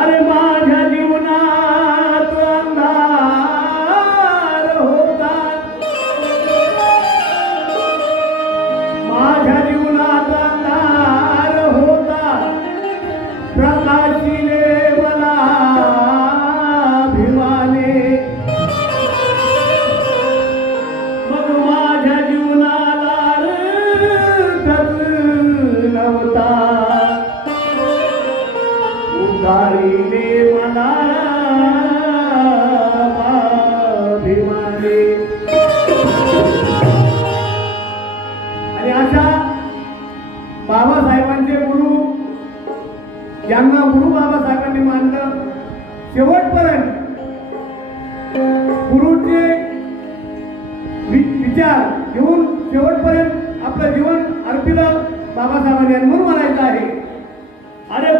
अरे माझ्या जीवनात अंधार होता, माझ्या जीवनात अंधार होता, प्रकाशिले मला अभिमाने. मग माझ्या जीवनाला अर्थच नव्हता, उदारीने मला अभिमाने. आणि अशा बाबासाहेबांचे गुरु, ज्यांना गुरु बाबासाहेबांनी मानलं, शेवटपर्यंत गुरुचे विचार घेऊन शेवटपर्यंत आपलं जीवन अर्पिलं बाबासाहेबांनी. म्हणून म्हणायचं आहे, अरे